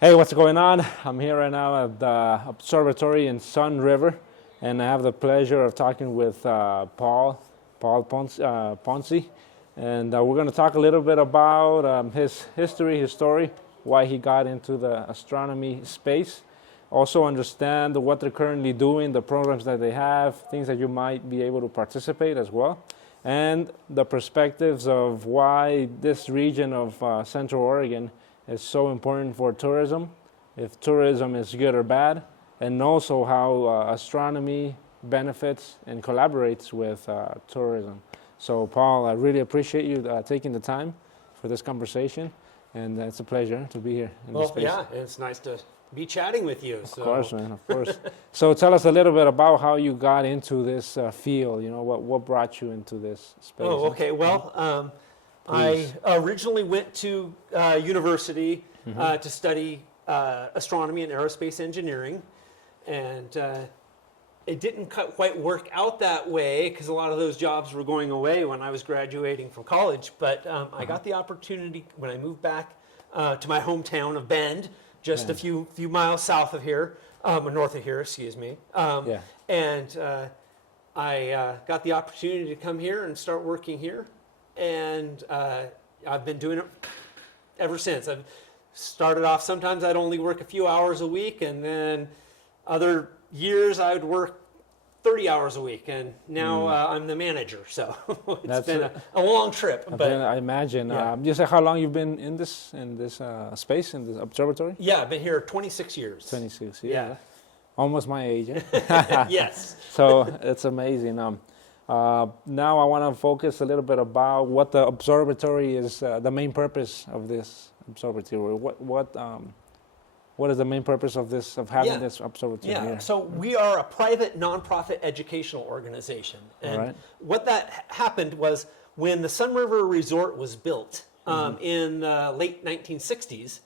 Hey, what's going on? I'm here right now at the observatory in Sunriver, and I have the pleasure of talking with Paul Poncy, and we're going to talk a little bit about his history, his story, why he got into the astronomy space. Also understand what they're currently doing, the programs that they have, things that you might be able to participate as well, and the perspectives of why this region of Central Oregon is so important for tourism, if tourism is good or bad, and also how astronomy benefits and collaborates with tourism. So Paul, I really appreciate you taking the time for this conversation, and it's a pleasure to be here in this space. Yeah, it's nice to be chatting with you. Of course, man, of course. So tell us a little bit about how you got into this field, what brought you into this space? Oh, okay, well, I originally went to university to study astronomy and aerospace engineering, and it didn't quite work out that way because a lot of those jobs were going away when I was graduating from college. But I got the opportunity when I moved back to my hometown of Bend, just a few miles south of here, or north of here, excuse me. And I got the opportunity to come here and start working here. And I've been doing it ever since. I've started off, sometimes I'd only work a few hours a week, and then other years I would work 30 hours a week, and now I'm the manager, so it's been a long trip. But I imagine. You say how long you've been in this space, in this observatory? Yeah, I've been here 26 years. 26, yeah. Almost my age. Yes. So it's amazing. Now I want to focus a little bit about what the observatory is, the main purpose of this observatory. What is the main purpose of having this observatory here? So we are a private nonprofit educational organization. And what that happened was when the Sunriver Resort was built in the late 1960s,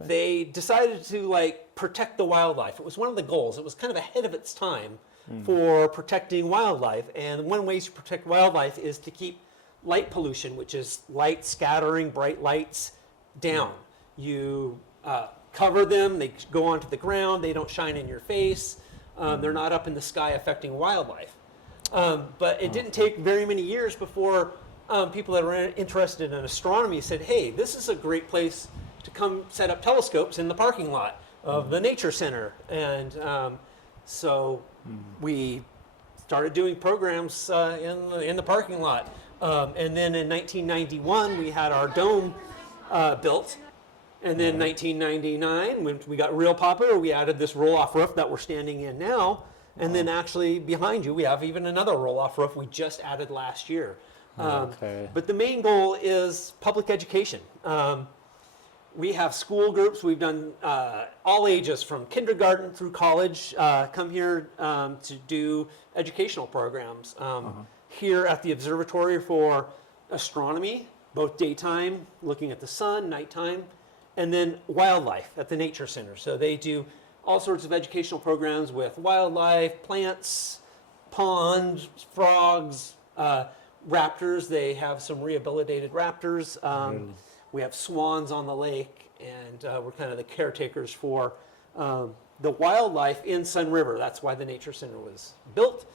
they decided to protect the wildlife. It was one of the goals. It was kind of ahead of its time for protecting wildlife. And one way to protect wildlife is to keep light pollution, which is light scattering, bright lights, down. You cover them, they go onto the ground, they don't shine in your face, they're not up in the sky affecting wildlife. But it didn't take very many years before people that were interested in astronomy said, hey, this is a great place to come set up telescopes in the parking lot of the Nature Center. And so we started doing programs in the parking lot. And then in 1991, we had our dome built. And then 1999, when we got real popular, we added this roll-off roof that we're standing in now. And then actually behind you, we have even another roll-off roof we just added last year. But the main goal is public education. We have school groups. We've done all ages from kindergarten through college come here to do educational programs. Here at the observatory for astronomy, both daytime, looking at the sun, nighttime, and then wildlife at the Nature Center. So they do all sorts of educational programs with wildlife, plants, ponds, frogs, raptors. They have some rehabilitated raptors. We have swans on the lake, and we're kind of the caretakers for the wildlife in Sunriver. That's why the Nature Center was built.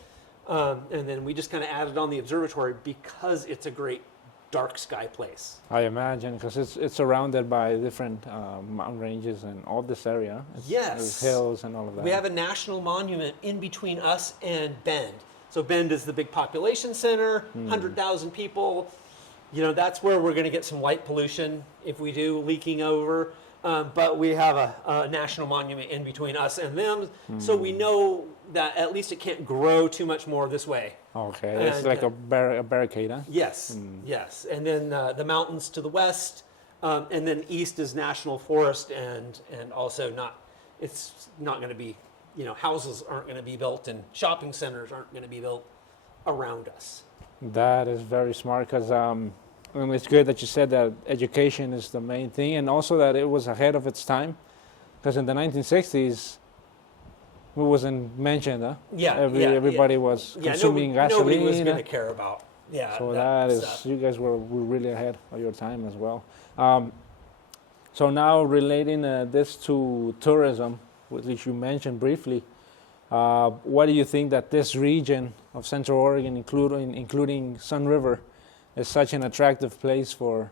And then we just kind of added on the observatory because it's a great dark sky place. I imagine, because it's surrounded by different mountain ranges and all this area. There's hills and all of that. We have a national monument in between us and Bend. So Bend is the big population center, 100,000 people. That's where we're going to get some light pollution if we do leaking over. But we have a national monument in between us and them, so we know that at least it can't grow too much more this way. Okay, it's like a barricade, huh? Yes, yes. And then the mountains to the west, and then east is national forest, and also it's not going to be, houses aren't going to be built and shopping centers aren't going to be built around us. That is very smart, because it's good that you said that education is the main thing, and also that it was ahead of its time, because in the 1960s, it wasn't mentioned. Huh? Everybody was consuming gasoline. Nobody was going to care about. So that is, you guys were really ahead of your time as well. So now relating this to tourism, which you mentioned briefly, what do you think that this region of Central Oregon, including Sunriver, is such an attractive place for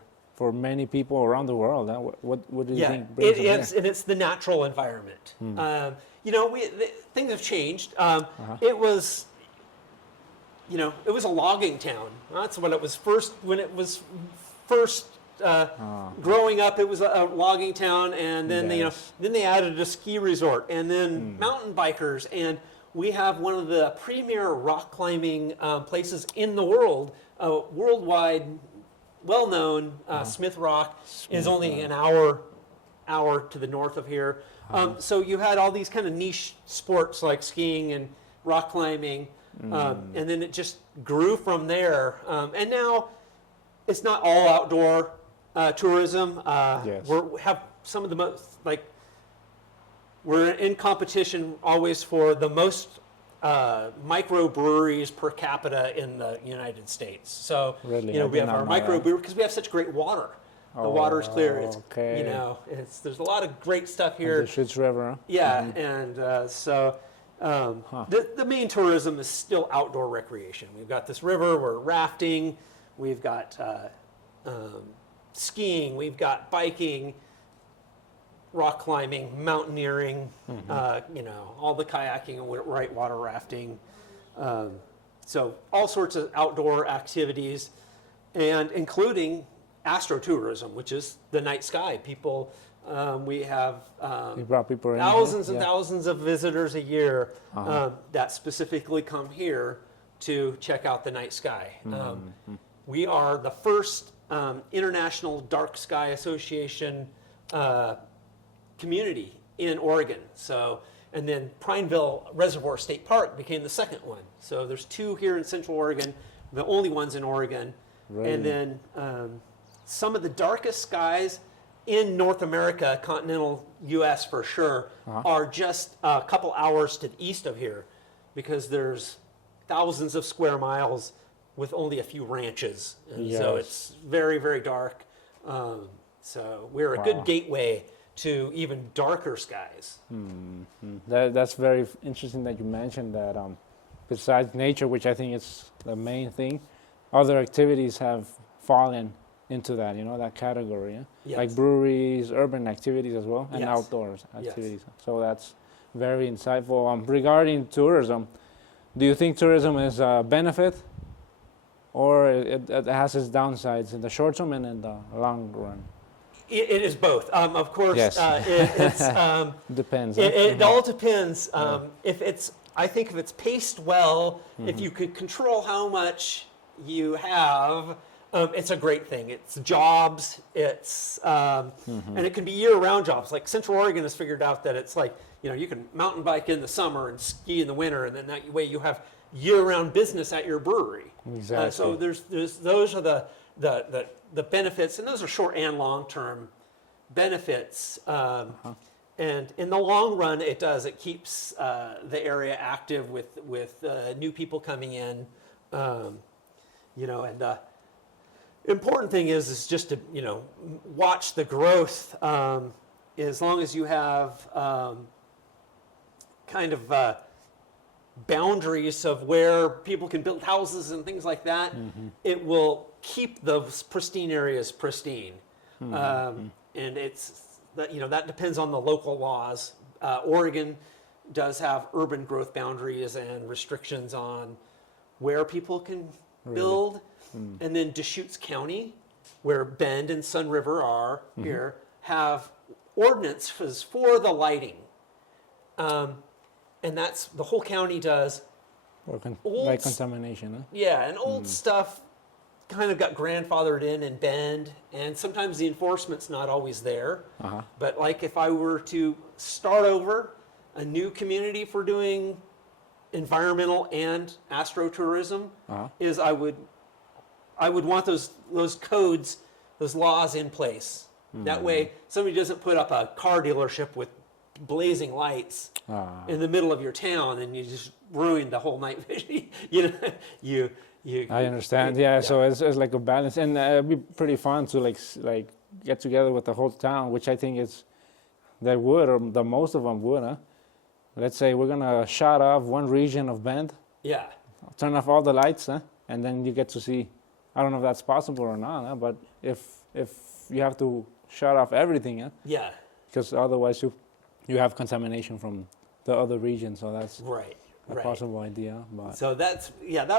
many people around the world? What do you think brings them it is, here? and it's the natural environment. Things have changed. It was a logging town. That's when it was first. When it was first growing up, it was a logging town, and then then they added a ski resort, and then mountain bikers, and we have one of the premier rock climbing places in the world, worldwide, well-known. Smith Rock is only an hour to the north of here. So you had all these kind of niche sports like skiing and rock climbing, and then it just grew from there. And now it's not all outdoor tourism. We have some of the most, we're in competition always for the most microbreweries per capita in the United States. So really? We have our microbrewery because we have such great water. The water's clear. It's there's a lot of great stuff here. The Schutz River. Huh? Yeah, and the main tourism is still outdoor recreation. We've got this river, we're rafting, we've got skiing, we've got biking, rock climbing, mountaineering, all the kayaking and whitewater rafting. So all sorts of outdoor activities, and including Astrotourism, which is the night sky. People, we have You brought people in thousands here? and thousands of visitors a year that specifically come here to check out the night sky. We are the first International Dark Sky Association community in Oregon. So, and then Prineville Reservoir State Park became the second one. So there's two here in Central Oregon, the only ones in Oregon. Right. And then some of the darkest skies in North America, continental U.S. for sure, are just a couple hours to the east of here, because there's thousands of square miles with only a few ranches. And so it's very, very dark. So we're a good gateway to even darker skies. That's very interesting that you mentioned that. Besides nature, which I think is the main thing, other activities have fallen into that, that category. Yeah? Yes. Like breweries, urban activities as well, and Yes. outdoors activities. So that's very insightful. Regarding tourism, do you think tourism is a benefit, or it has its downsides in the short term and in the long run? It is both. Of course, Yes. it's Depends. it all depends. I think if it's paced well, if you could control how much you have, it's a great thing. It's jobs. It's and it can be year-round jobs. Like Central Oregon has figured out that it's like you can mountain bike in the summer and ski in the winter, and then that way you have year-round business at your brewery. Exactly. So there's those are the benefits, and those are short and long-term benefits. And in the long run, it keeps the area active with new people coming in. And the important thing is just to watch the growth. As long as you have kind of boundaries of where people can build houses and things like that, it will keep those pristine areas pristine. And it's that depends on the local laws. Oregon does have urban growth boundaries and restrictions on where people can build. And then Deschutes County, where Bend and Sunriver are here, have ordinances for the lighting. And that's the whole county does. Or like contamination, huh? Yeah, and old stuff kind of got grandfathered in Bend, and sometimes the enforcement's not always there. But like if I were to start over a new community for doing environmental and astrotourism, is I would want those codes, those laws in place. That way somebody doesn't put up a car dealership with blazing lights in the middle of your town, and you just ruin the whole night vision. I understand. Yeah, so it's like a balance, and it'd be pretty fun to like get together with the whole town, which I think they would, or the most of them would, huh? Let's say we're gonna shut off one region of Bend, Yeah. turn off all the lights, huh? And then you get to see. I don't know if that's possible or not, huh? But if you have to shut off everything, huh? Yeah. Because otherwise you have contamination from the other region, so that's Right. a possible idea. But So that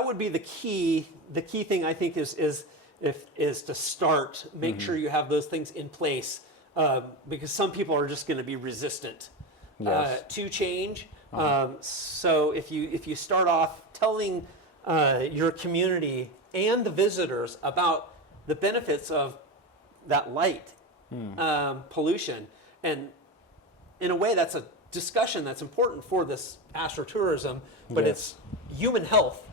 would be the key. The key thing I think is to start. Make sure you have those things in place, because some people are just going to be resistant Yes. to change. So if you start off telling your community and the visitors about the benefits of that light pollution, and in a way that's a discussion that's important for this astrotourism, but Yes. it's human health,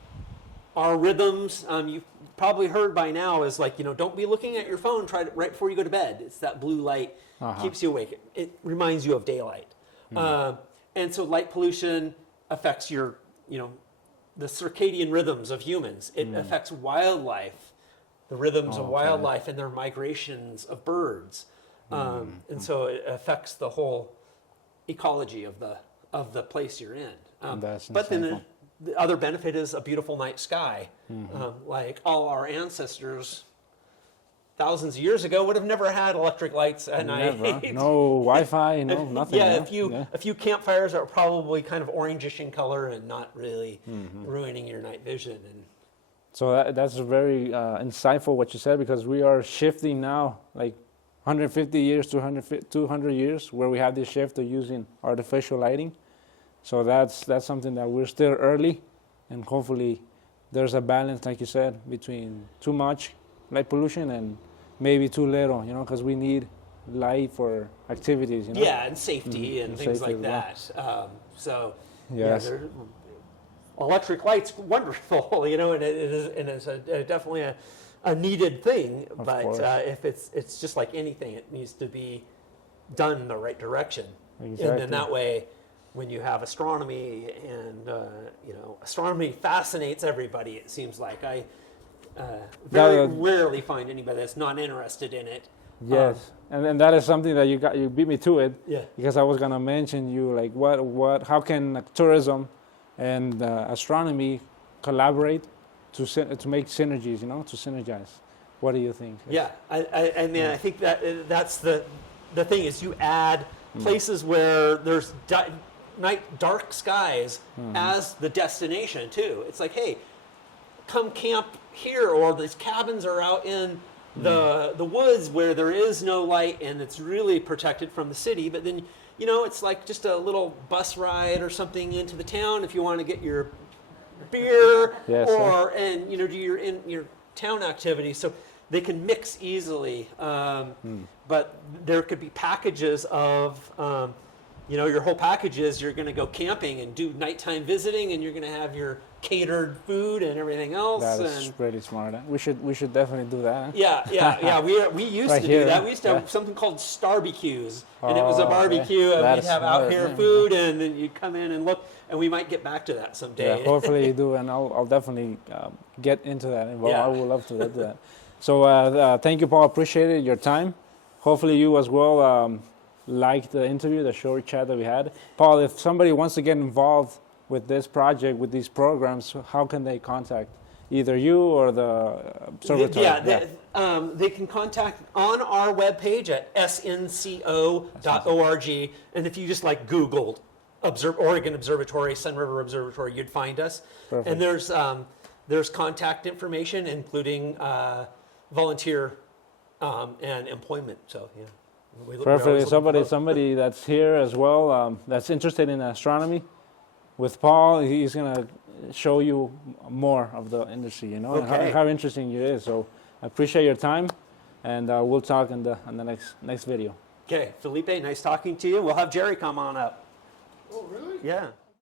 our rhythms. You've probably heard by now is like, don't be looking at your phone right before you go to bed. It's that blue light keeps you awake. It reminds you of daylight. And so light pollution affects your, the circadian rhythms of humans. It affects wildlife, the rhythms of wildlife and their migrations of birds. And so it affects the whole ecology of the place you're in. But then the other benefit is a beautiful night sky. Like all our ancestors thousands of years ago would have never had electric lights at night. No Wi-Fi, no nothing. A few campfires that are probably kind of orangish in color and not really ruining your night vision. And so that's very insightful what you said, because we are shifting now, like 150 years to 200 years, where we have this shift of using artificial lighting. So that's something that we're still early, and hopefully there's a balance, like you said, between too much light pollution and maybe too little, because we need light for activities, Yeah, and safety and things like that. So yes. Electric light's wonderful, and it's definitely a needed thing. But if it's just like anything, it needs to be done in the right direction. Exactly. And then that way, when you have astronomy, and astronomy fascinates everybody. It seems like I very rarely find anybody that's not interested in it. Yes, and then that is something that you beat me to it. Yeah. Because I was gonna mention you, like how can tourism and astronomy collaborate to make synergies, to synergize. What do you think? Yeah, I mean, I think that's the thing is you add places where there's dark skies as the destination too. It's like, hey, come camp here, or these cabins are out in the woods where there is no light and it's really protected from the city. But then, it's like just a little bus ride or something into the town if you want to get your beer, Yes, and do your town activities. So they can mix easily. But there could be packages of, your whole package is you're going to go camping and do nighttime visiting, and you're going to have your catered food and everything else. That is pretty smart. Huh? We should definitely do that. Huh? Yeah. We used Right to here, do that. We used to have something called Starbecues, and it was a barbecue, and we'd have out here food, and then you'd come in and look. And we might get back to that someday. Yeah, hopefully you do, and I'll definitely get into that. Well, I would love to do that. So thank you, Paul. Appreciate your time. Hopefully you as well liked the interview, the short chat that we had. Paul, if somebody wants to get involved with this project, with these programs, how can they contact either you or the observatory? They can contact on our webpage at snco.org. And if you just Googled Oregon Observatory, Sunriver Observatory, you'd find us. Perfect. And there's contact information, including volunteer and employment. So Perfect. Somebody that's here as well, that's interested in astronomy. With Paul, he's gonna show you more of the industry, and how interesting it is. So I appreciate your time, and we'll talk in the next video. Okay, Felipe, nice talking to you. We'll have Jerry come on up. Oh, really? Yeah.